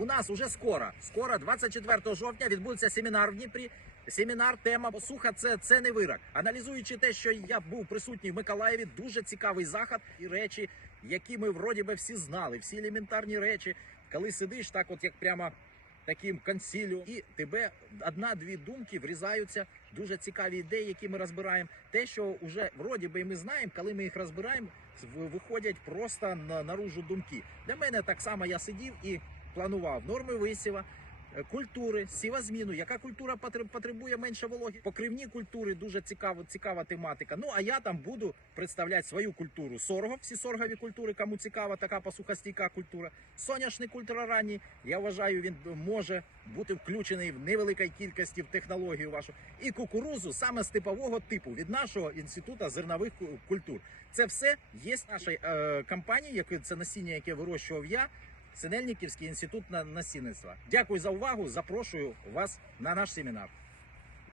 У нас уже скоро, скоро, 24 жовтня, відбудеться семінар в Дніпрі. Семінар, тема посуха це, це не вирок. Аналізуючи те, що я був присутній в Миколаєві, дуже цікавий захід і речі, які ми вроді би всі знали, всі елементарні речі. Коли сидиш так, от як прямо таким консіліум, і тебе одна-дві думки врізаються. Дуже цікаві ідеї, які ми розбираємо. Те, що вже вроді би ми знаємо, коли ми їх розбираємо, виходять просто на наружу думки. Для мене так само я сидів і планував норми висіва. е, Культури, сівозміну, яка культура потреб- потребує менше вологи. Покривні культури дуже цікава, цікава тематика. Ну а я там буду представляти свою культуру. Сорго, всі соргові культури, кому цікава така посухостійка культура. Соняшник ультраранній, я вважаю, він може бути включений в невеликій кількості в технологію вашу. І кукурузу саме з типового типу від нашого інституту зернових культур. Це все є в нашій е, компанії, це насіння, яке вирощував я. Синельниківський інститут на насінництва. Дякую за увагу. Запрошую вас на наш семінар.